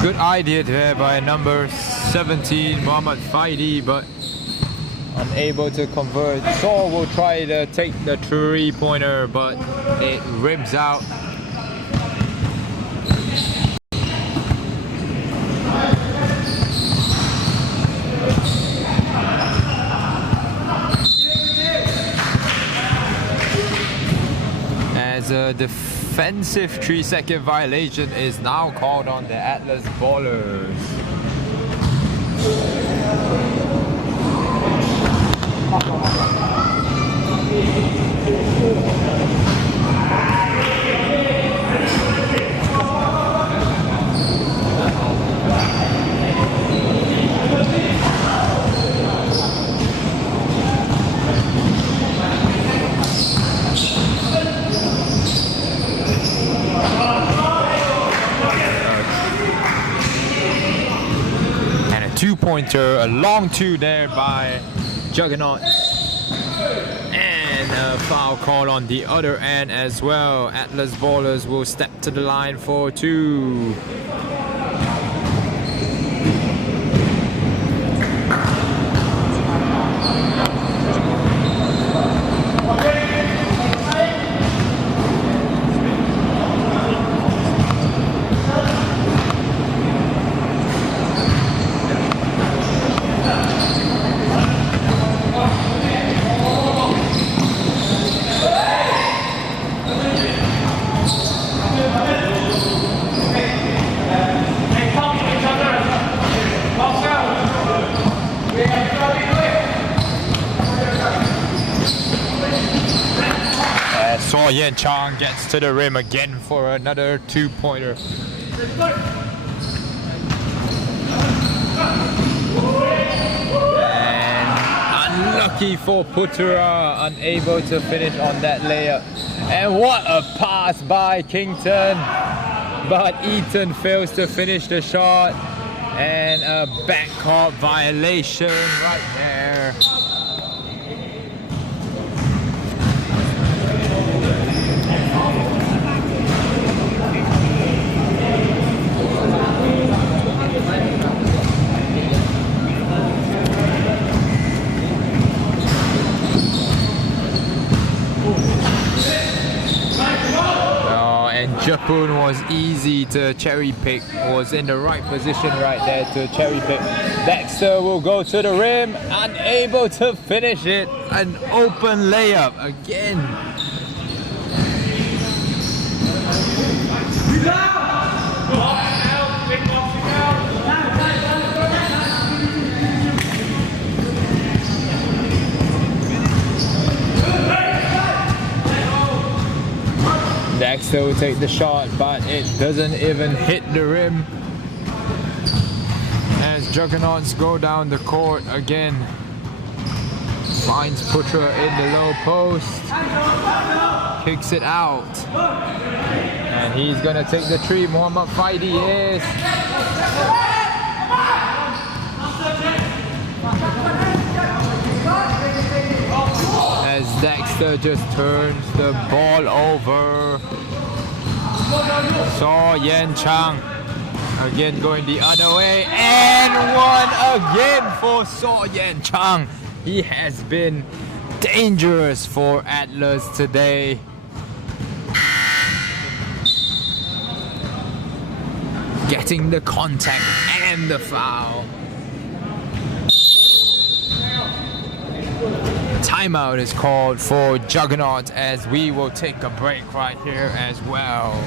Good idea there by number 17, Muhammad Faidi, but unable to convert. Saul will try to take the three-pointer, but it rims out. As a defensive 3-second violation is now called on the Atlas Ballers. Two-pointer, a long two there by Juggernauts, and a foul call on the other end as well. Atlas Ballers will step to the line for two. So Yen Chang gets to the rim again for another two-pointer. And unlucky for Putra, unable to finish on that layup. And what a pass by Kington, but Eaton fails to finish the shot, and a backcourt violation right there. Japun was easy to cherry pick, was in the right position right there to cherry pick. Dexter will go to the rim, unable to finish it. An open layup again. Dexter will take the shot, but it doesn't even hit the rim. As Juggernauts go down the court again. Finds Putra in the low post. Kicks it out. And he's gonna take the three. Muhammad Faidi is. As Dexter just turns the ball over. So Yan Chang again going the other way, and one again for So Yan Chang. He has been dangerous for Atlas today. Getting the contact and the foul. Timeout is called for Juggernauts as we will take a break right here as well.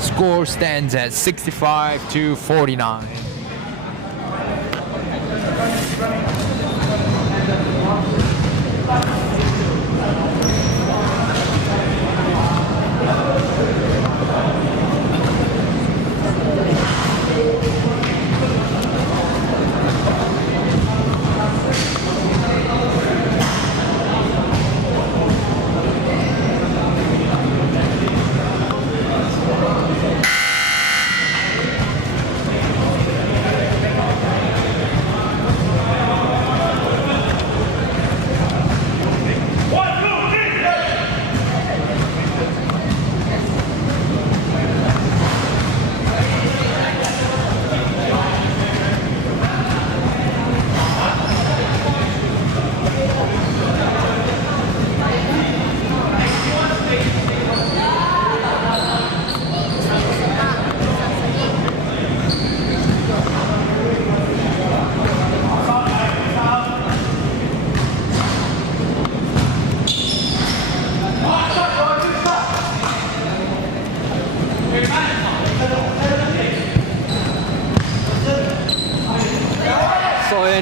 Score stands at 65-49.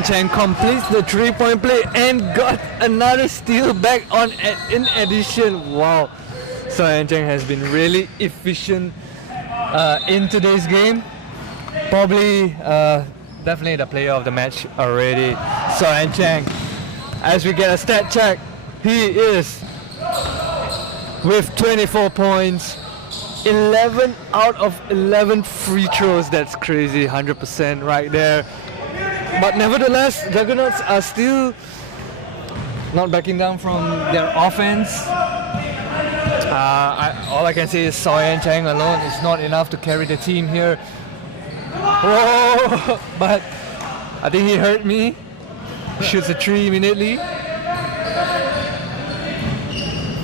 Chang completes the 3-point play and got another steal back on in addition. Wow, So Chang has been really efficient in today's game. Probably definitely the player of the match already. So Chang, as we get a stat check, he is with 24 points, 11 out of 11 free throws. That's crazy, 100% right there. But nevertheless, Juggernauts are still not backing down from their offense. All I can say is Soyan Chang alone is not enough to carry the team here. Whoa! But I think he hurt me. Shoots a 3 immediately.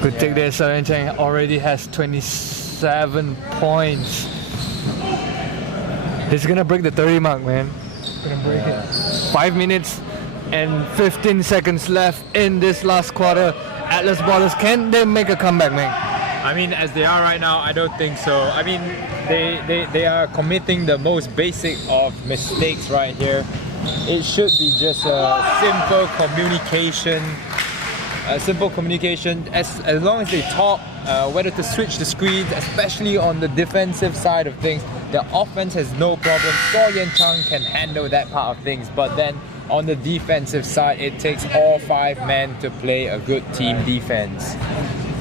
Good take there. Soyan Chang already has 27 points. He's gonna break the 30 mark, man. Gonna break it. 5 minutes and 15 seconds left in this last quarter. Atlas Ballers, can they make a comeback, man? I mean, as they are right now, I don't think so. I mean, they are committing the most basic of mistakes right here. It should be just a simple communication. As long as they talk, whether to switch the screens, especially on the defensive side of things. The offense has no problem. So Yan Chang can handle that part of things, but then on the defensive side, it takes all 5 men to play a good team defense.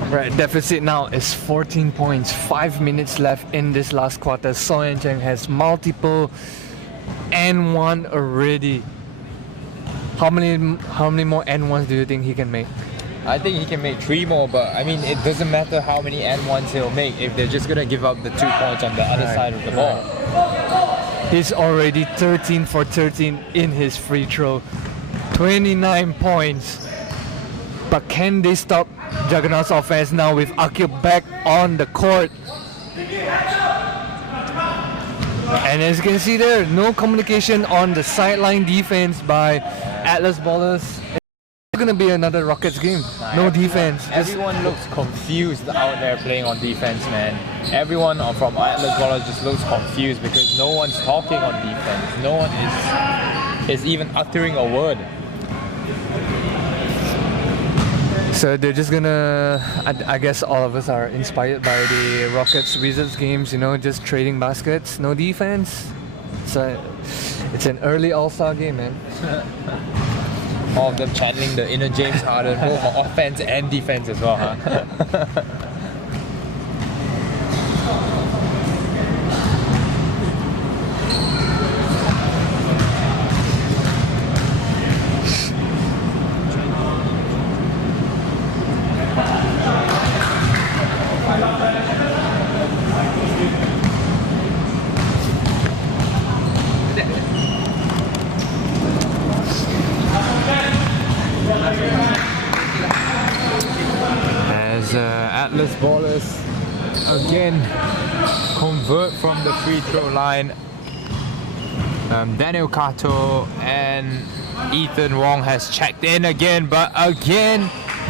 Right, deficit now is 14 points, 5 minutes left in this last quarter. Soyan Chang has multiple N1 already. How many more N1s do you think he can make? I think he can make 3 more, but I mean, it doesn't matter how many N1s he'll make if they're just gonna give up the 2 points on the other side of the ball. He's already 13 for 13 in his free throw. 29 points. But can they stop Juggernauts offense now with Akil back on the court? And as you can see there, no communication on the sideline defense by Atlas Ballers. It's gonna be another Rockets game. No defense. Everyone looks confused out there playing on defense, man. Everyone from Atlas Ballers just looks confused because no one's talking on defense. No one is even uttering a word. So they're just gonna, I guess all of us are inspired by the Rockets Wizards games, you know, just trading baskets, no defense. So it's an early All-Star game, man. All of them channeling the inner James Harden, both for offense and defense as well, huh? as Atlas ballers again convert from the free throw line. Daniel Kato and Ethan Wong has checked in again, but again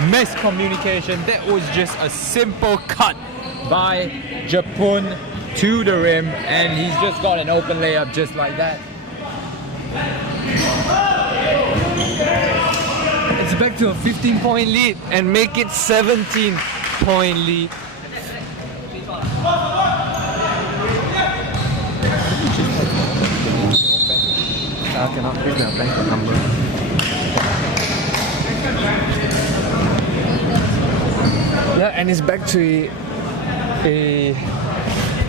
miscommunication. That was just a simple cut by Japun to the rim, and he's just got an open layup just like that. It's back to a 15-point lead and make it 17-point lead. I cannot read the bank number. Yeah, and it's back to a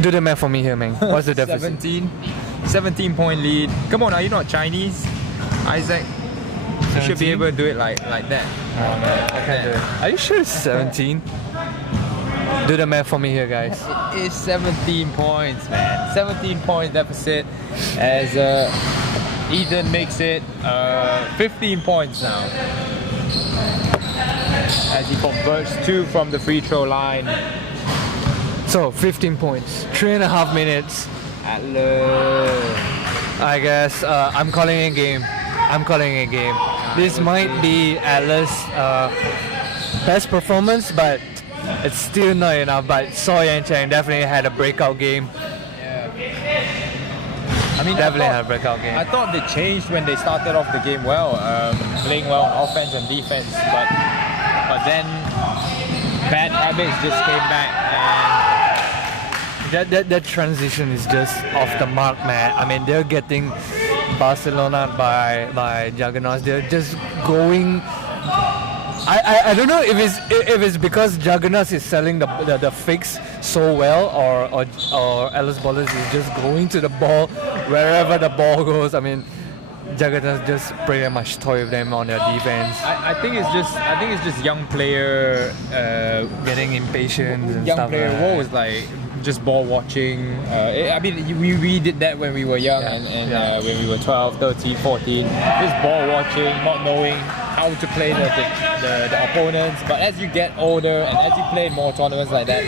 do the math for me here, man. What's the deficit? 17-point lead. Come on, are you not Chinese, Isaac? You should be able to do it like that. I can't do it. Are you sure it's 17? Do the math for me here, guys. It's 17 points, man. 17-point deficit as Ethan makes it 15 points now. As he converts 2 from the free throw line. So 15 points, 3.5 minutes. Atlas. I guess I'm calling a game. This might be Atlas' best performance, but it's still not enough. But So Yan Chang definitely had a breakout game. I mean, Definitely had a breakout game. I thought they changed when they started off the game well, playing well on offense and defense, but then bad habits just came back, and That transition is just off the mark, man. I mean, they're getting Barcelona by Juggernauts. They're just going. I don't know if it's because Juggernauts is selling the fix so well, or Alice Ballers is just going to the ball wherever the ball goes. I mean, Juggernauts just pretty much toy with them on their defense. I think it's just young player Getting impatient and young stuff. player. Like What was like just ball watching. I mean, we did that when we were young and when we were 12, 13, 14. Just ball watching, not knowing how to play the opponents. But as you get older and as you play in more tournaments like that,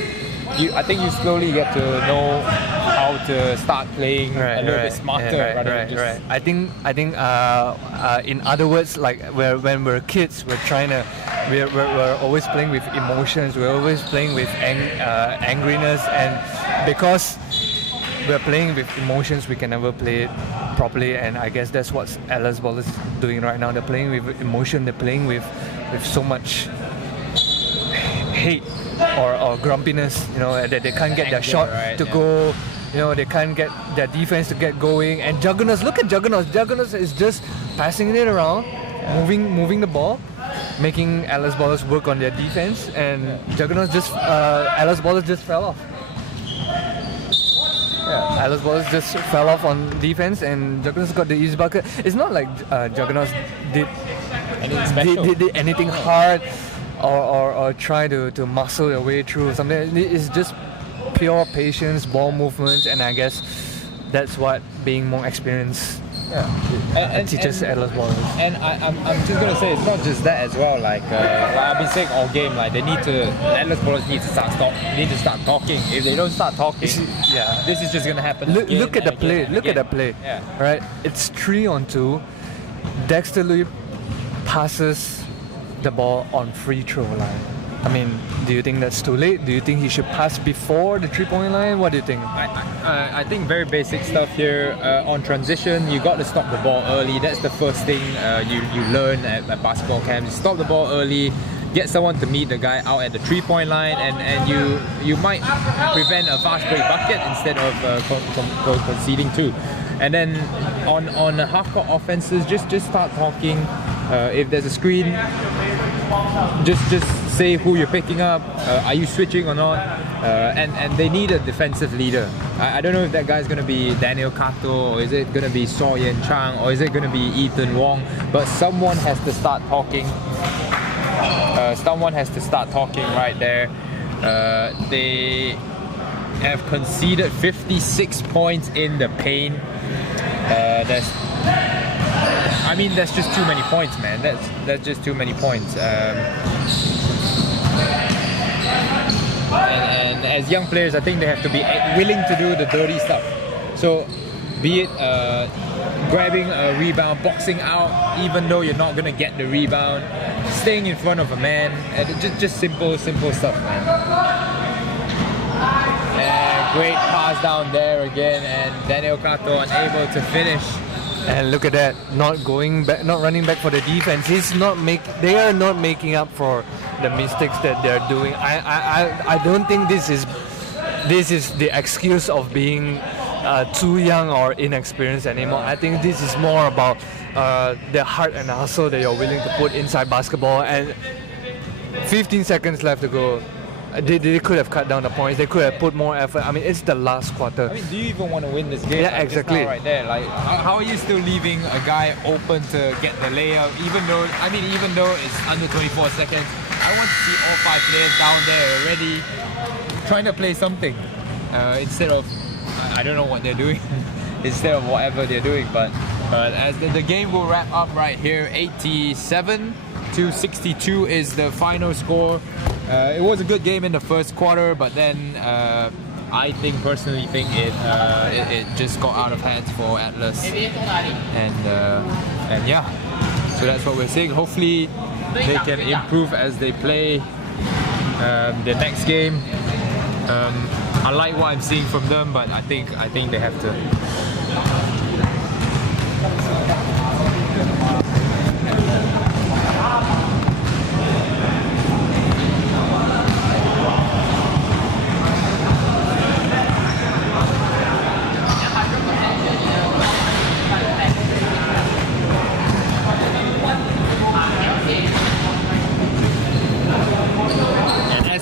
I think you slowly get to know how to start playing a little bit smarter rather than just. I think in other words, like when we're kids, we're always playing with emotions. We're always playing with angriness, and because we're playing with emotions, we can never play it properly. And I guess that's what Alice Ball is doing right now. They're playing with emotion. They're playing with so much hate or grumpiness. You know, that they can't get their shot to go. You know, they can't get their defense to get going. And Juggernauts, look at Juggernauts. Juggernauts is just passing it around, moving the ball, making Alice Ballers work on their defense. And Juggernauts Alice Ballers just fell off. Yeah, Alice Ballers just fell off on defense, and Juggernauts got the easy bucket. It's not like Juggernauts did anything hard or try to muscle their way through something. It's just pure patience, ball movements, and I guess that's what being more experienced teaches Atlas Ballers. And I'm just gonna say it's not just that as well. Like I've been saying all game, like Atlas Ballers need to start talking. If they don't start talking, this is just gonna happen. Look at the play. Look at the play. Yeah. Right. It's 3-on-2. Dexter Lee passes the ball on free throw line. I mean, do you think that's too late? Do you think he should pass before the 3-point line? What do you think? I think very basic stuff here. On transition, you got to stop the ball early. That's the first thing you learn at basketball camp. Stop the ball early, get someone to meet the guy out at the 3-point line, and you might prevent a fast break bucket instead of conceding 2. And then on half-court offenses, just start talking. If there's a screen, just say who you're picking up. Are you switching or not? And they need a defensive leader. I don't know if that guy's going to be Daniel Kato, or is it going to be So Yan Chang, or is it going to be Ethan Wong? But someone has to start talking. Someone has to start talking right there. They have conceded 56 points in the paint. That's just too many points, man. That's just too many points. And as young players, I think they have to be willing to do the dirty stuff. So, be it grabbing a rebound, boxing out, even though you're not gonna get the rebound, staying in front of a man, and just simple stuff, man. And great pass down there again, and Daniel Kato unable to finish. And look at that, not going back, not running back for the defense. They are not making up for the mistakes that they're doing. I don't think this is the excuse of being too young or inexperienced anymore. I think this is more about the heart and hustle that you're willing to put inside basketball. And 15 seconds left to go. They could have cut down the points. They could have put more effort. I mean, it's the last quarter. I mean, do you even want to win this game? Yeah, like, exactly. Right there. Like, how are you still leaving a guy open to get the layup? Even though it's under 24 seconds, I want to see all 5 players down there already trying to play something instead of I don't know what they're doing instead of whatever they're doing. But as the game will wrap up right here, 87-62 is the final score. It was a good game in the first quarter, but then I personally think it just got out of hands for Atlas, and yeah, so that's what we're saying. Hopefully they can improve as they play the next game. I like what I'm seeing from them, but I think they have to.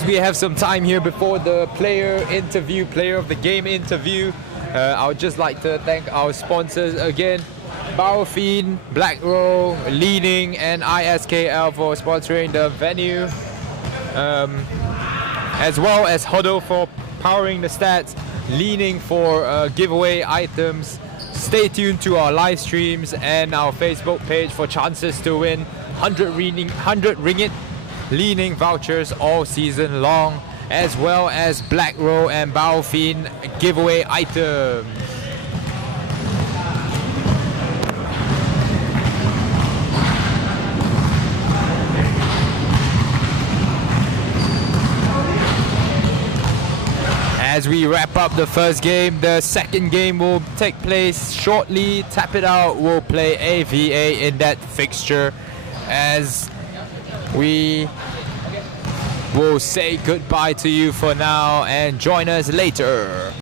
We have some time here before the player of the game interview. I would just like to thank our sponsors again, Baofin, Black Row, Leaning, and ISKL for sponsoring the venue, as well as Huddle for powering the stats, Leaning for giveaway items. Stay tuned to our live streams and our Facebook page for chances to win 100 ringgit Leaning vouchers all season long, as well as Black Row and Baofin giveaway items. As we wrap up the first game, the second game will take place shortly. Tap It Out will play AVA in that fixture, as we will say goodbye to you for now and join us later.